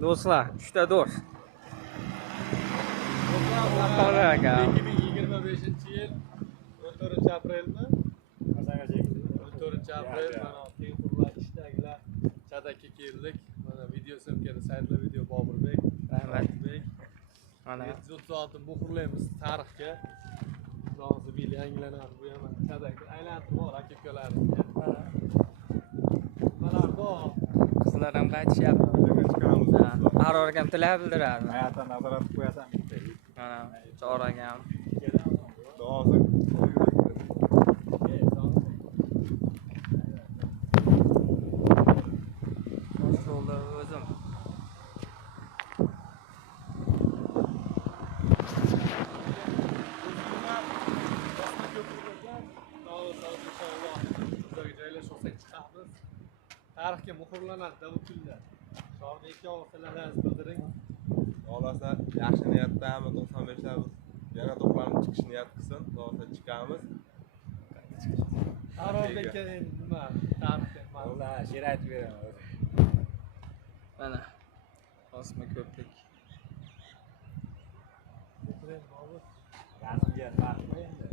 Do'stlar, 3ta do'st. 2025-yil 14-aprelmi? 14-aprel mana Tengqurlar ishdagilar Chadakka keldik. Mana video syomkada Saidla video Boburbek, Rahmatbek. Mana 736 muhrlaymiz tarixga. Nozi bil yangilanadi bu ham Chadakka aylantirib bor aka-ukalarni. Mana bu Qizlar ham qaytishyapti. Qarorga tilab bildiradi. Hayotdan nazorat qo'yasan bitta. Mana cho'ragam. Duosi Boshro'lda o'zim. tarixga muhrlanadi bu kunlar. Shohbek aka sizlarni bildiring. Xolasa yaxshi niyatdami 95 ta yana to'planib chiqish niyat qilsin. Xolasa chiqamiz. Shohbek aka nima tarixga Ular she'r aytib beraman. Mana osma ko'prik. Rasmga farq endi.